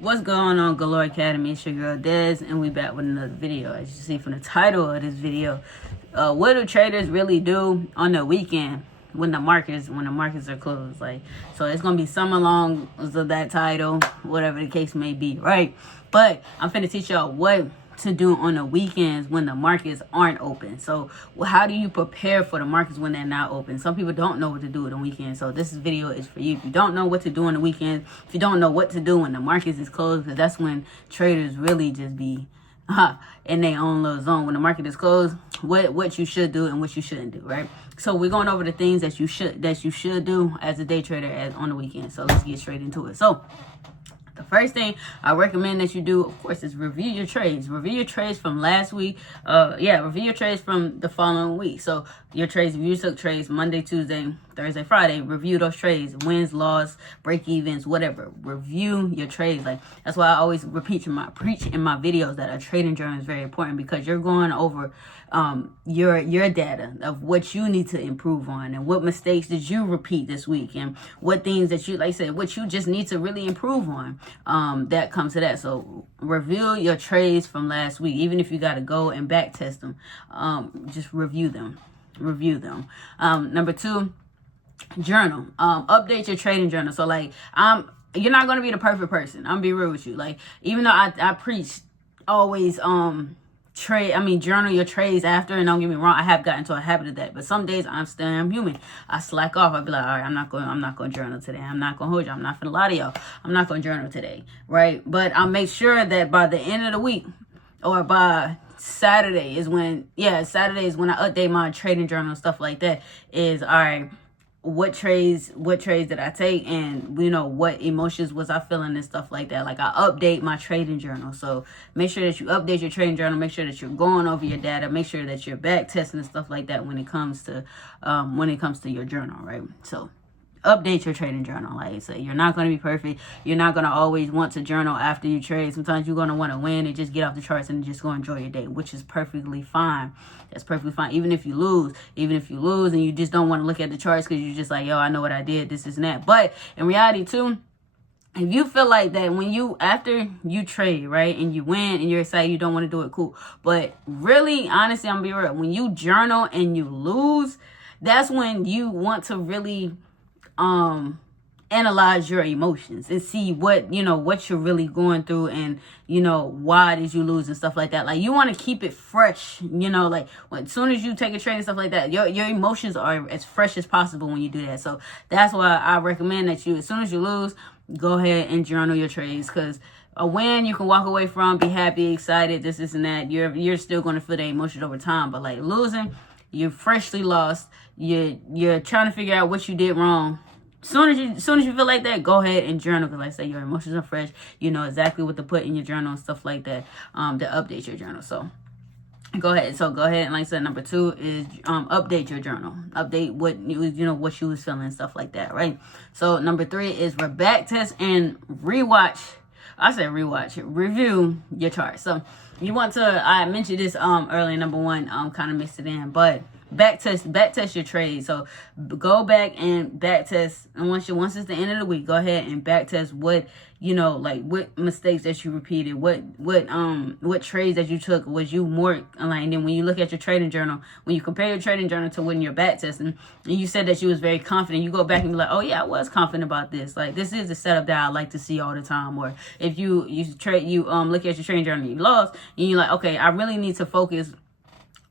What's going on, Galore Academy? It's your girl Dez, and we back with another video. As you see from the title of this video, what do traders really do on the weekend when the markets are closed? Like, so it's gonna be some along that title, whatever the case may be, right? But I'm finna teach y'all what to do on the weekends when the markets aren't open. So how do you prepare for the markets when they're not open? Some people don't know what to do on the weekends, so this video is for you. If you don't know what to do on the weekends, if you don't know what to do when the markets is closed, because that's when traders really just be in their own little zone. When the market is closed, what you should do and what you shouldn't do, right? So we're going over the things that you should do as a day trader on the weekend. So let's get straight into it. So the first thing I recommend that you do, of course, is review your trades. Review your trades from last week. Review your trades from the following week. So your trades, if you took trades Monday, Tuesday, Thursday, Friday, review those trades, wins, loss, break evens, whatever. Review your trades. Like, that's why I always preach in my videos that a trading journal is very important, because you're going over your data of what you need to improve on, and what mistakes did you repeat this week, and what things that you, like I said, what you just need to really improve on. That comes to that. So review your trades from last week, even if you got to go and back test them. Just review them. Number two, journal. Update your trading journal. So like, you're not going to be the perfect person. I'm gonna be real with you. Like, even though I preach always journal your trades after, and don't get me wrong, I have gotten into a habit of that, but some days I'm human. I slack off. I'll be like, all right, I'm not going to journal today. I'm not going to hold you. I'm not going to lie to y'all. I'm not going to journal today, right? But I'll make sure that by the end of the week, or by Saturday is when I update my trading journal and stuff like that. Is, all right, what trades did I take, and what emotions was I feeling and stuff like that. Like, I update my trading journal. So make sure that you update your trading journal. Make sure that you're going over your data. Make sure that you're back testing and stuff like that when it comes to your journal, right? So update your trading journal. Like I say, you're not going to be perfect. You're not going to always want to journal after you trade. Sometimes you're going to want to win and just get off the charts and just go enjoy your day, which is perfectly fine. That's perfectly fine. Even if you lose and you just don't want to look at the charts because you're just like, yo, I know what I did, this and that. But in reality too, if you feel like that after you trade, right, and you win and you're excited, you don't want to do it, cool. But really, honestly, I'm gonna be real. When you journal and you lose, that's when you want to really analyze your emotions and see what you're really going through, and why did you lose and stuff like that. Like, you want to keep it fresh, like as soon as you take a trade and stuff like that, your emotions are as fresh as possible when you do that. So that's why I recommend that you, as soon as you lose, go ahead and journal your trades, because a win you can walk away from, be happy, excited, this and that. You're still going to feel the emotions over time. But like, losing, you're freshly lost. You're trying to figure out what you did wrong. Soon as you feel like that, go ahead and journal, because like I say, your emotions are fresh. You know exactly what to put in your journal and stuff like that, to update your journal. So go ahead and, like I said, number two is update your journal. Update what what you was feeling and stuff like that, right? So number three is back test and rewatch. Review your chart. So you want to, I mentioned this earlier, number one, kind of mixed it in, but back test your trade. So go back and back test, and once it's the end of the week, go ahead and back test what what mistakes that you repeated, what trades that you took, was you more like. And then when you look at your trading journal, when you compare your trading journal to when you're back testing, and you said that you was very confident, you go back and be like, oh yeah, I was confident about this. Like, this is the setup that I like to see all the time. Or if you look at your trading journal and you lost, and you're like, okay, I really need to focus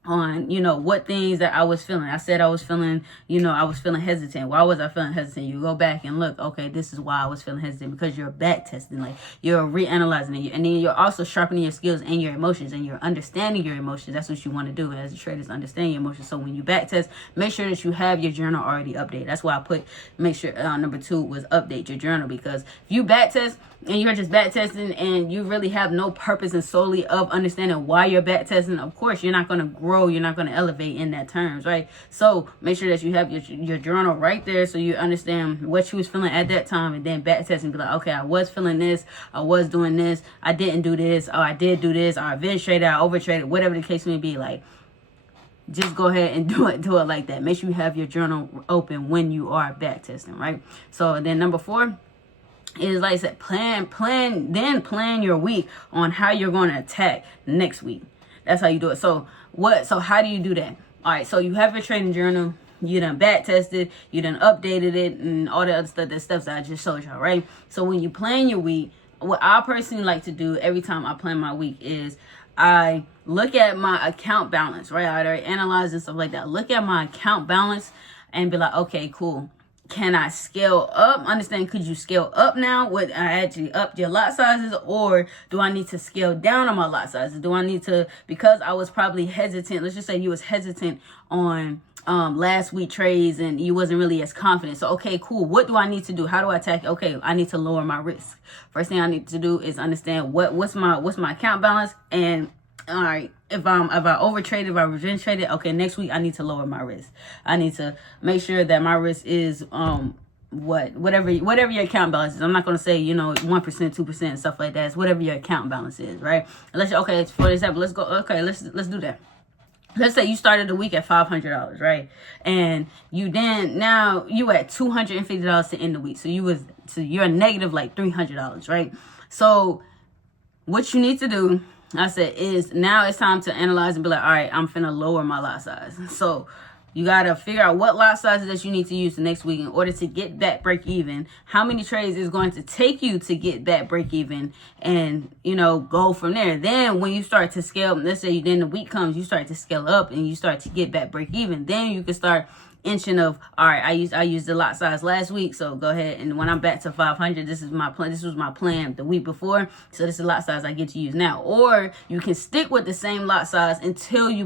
on what things that I was feeling. I said I was feeling hesitant. Why was I feeling hesitant? You go back and look, okay, this is why I was feeling hesitant, because you're back testing. Like, you're reanalyzing it, and then you're also sharpening your skills and your emotions, and you're understanding your emotions. That's what you want to do as a trader, is understand your emotions. So when you back test, make sure that you have your journal already updated. That's why I make sure number two was update your journal, because if you back test and you're just back testing and you really have no purpose and solely of understanding why you're back testing, of course you're not going to grow, you're not going to elevate in that terms, right? So make sure that you have your journal right there, so you understand what you was feeling at that time, and then back test and be like, okay, I was feeling this, I was doing this, I didn't do this, or I did do this, or I eventually traded, I overtraded, whatever the case may be. Like, just go ahead and do it like that. Make sure you have your journal open when you are back testing, right? So then number four is, like I said, plan your week on how you're going to attack next week. That's how you do it. So how do you do that? All right, so you have your trading journal, you done back tested, you done updated it, and all the other stuff, the steps that I just showed y'all, right? So when you plan your week, what I personally like to do every time I plan my week is I look at my account balance, right? I already analyze and stuff like that. Look at my account balance and be like, okay, cool. Can I scale up? Understand, could you scale up now? Would I actually up your lot sizes, or do I need to scale down on my lot sizes? Do I need to, because I was probably hesitant, let's just say you was hesitant on last week trades and you wasn't really as confident. So, okay, cool. What do I need to do? How do I attack? Okay, I need to lower my risk. First thing I need to do is understand what's my account balance, and all right, if I over traded, if I revenge traded, okay, next week I need to lower my risk. I need to make sure that my risk is whatever your account balance is. I'm not gonna say 1%, 2%, stuff like that. It's whatever your account balance is, right? Okay, for example, let's go. Okay, let's do that. Let's say you started the week at $500, right? And now you at $250 to end the week. So you're a negative like $300, right? So what you need to do, I said, is now it's time to analyze and be like, all right, I'm finna lower my lot size. So you got to figure out what lot sizes that you need to use the next week in order to get that break even. How many trades is going to take you to get that break even, and, go from there. Then when you start to scale, let's say then the week comes, you start to scale up and you start to get back break even. Then you can start inching of, all right, I used the lot size last week, so go ahead, and when I'm back to 500, this is my plan. This was my plan the week before, so this is the lot size I get to use now. Or you can stick with the same lot size until you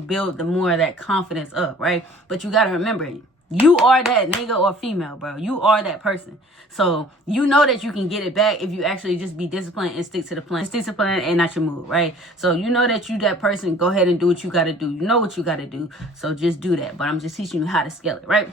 build the more of that confidence up, right? But you gotta remember, you are that nigga or female, bro. You are that person. So you know that you can get it back if you actually just be disciplined and stick to the plan. Stick to the plan and not your move, right? So you know that you that person. Go ahead and do what you got to do. You know what you got to do. So just do that. But I'm just teaching you how to scale it, right?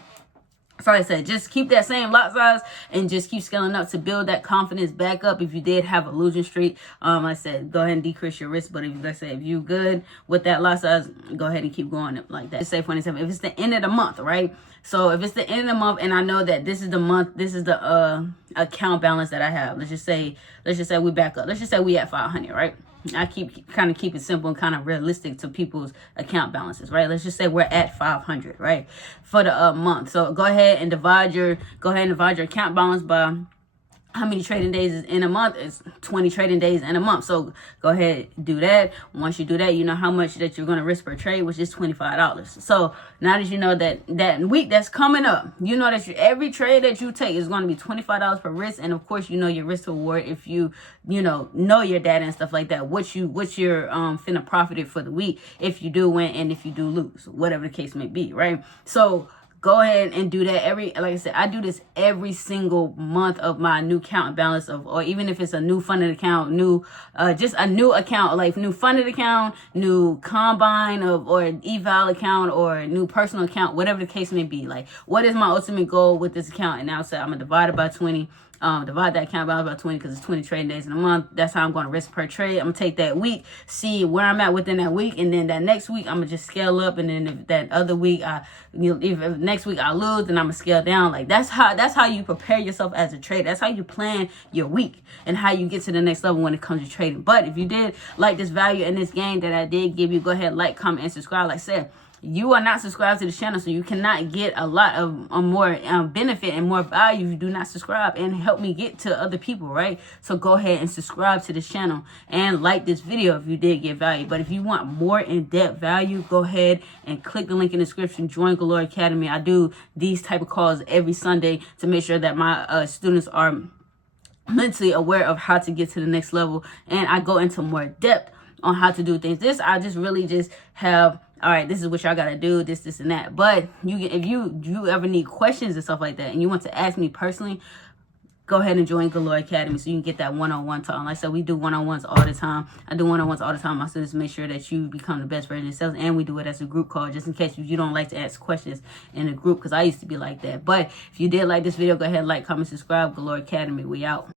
So like I said, just keep that same lot size and just keep scaling up to build that confidence back up. If you did have a losing streak, like I said, go ahead and decrease your risk. But if you good with that lot size, go ahead and keep going up like that. Just say for instance, if it's the end of the month, right? So if it's the end of the month and I know that this is the month, this is the account balance that I have. Let's just say we back up. Let's just say we at 500, right? I keep it simple and kind of realistic to people's account balances, right? Let's just say we're at 500, right, for the month. So go ahead and divide your account balance by how many trading days is in a month. It's 20 trading days in a month. So go ahead, do that. Once you do that, you know how much that you're going to risk per trade, which is $25. So now that you know that week that's coming up, you know that every trade that you take is going to be $25 per risk. And of course, you know your risk reward if you know your data and stuff like that. What you're finna profit it for the week if you do win and if you do lose, whatever the case may be, right? So go ahead and do that like I said, I do this every single month of my new account balance or even if it's a new funded account, just a new account, like new funded account, new combine or eval account or new personal account, whatever the case may be. Like, what is my ultimate goal with this account? And now say I'm gonna divide it by 20. Divide that account balance by 20 because it's 20 trading days in a month. That's how I'm going to risk per trade. I'm going to take that week, see where I'm at within that week, and then that next week I'm going to just scale up, and then if that other week if next week I lose, then I'm going to scale down. Like that's how you prepare yourself as a trader. That's how you plan your week and how you get to the next level when it comes to trading. But if you did like this value in this game that I did give you, go ahead, like, comment, and subscribe. Like I said, you are not subscribed to the channel, so you cannot get a lot of more benefit and more value if you do not subscribe and help me get to other people, right? So go ahead and subscribe to this channel and like this video if you did get value. But if you want more in-depth value, go ahead and click the link in the description. Join Galore Academy. I do these type of calls every Sunday to make sure that my students are mentally aware of how to get to the next level, and I go into more depth on how to do things. I just really have, all right, this is what y'all gotta do, this and that. But if you ever need questions and stuff like that and you want to ask me personally, go ahead and join Galore Academy so you can get that one-on-one talk. Like I said, we do one-on-ones all the time. I do one-on-ones all the time. My students make sure that you become the best version of yourselves, and we do it as a group call just in case you don't like to ask questions in a group, because I used to be like that. But if you did like this video, go ahead, like, comment, subscribe. Galore Academy, we out.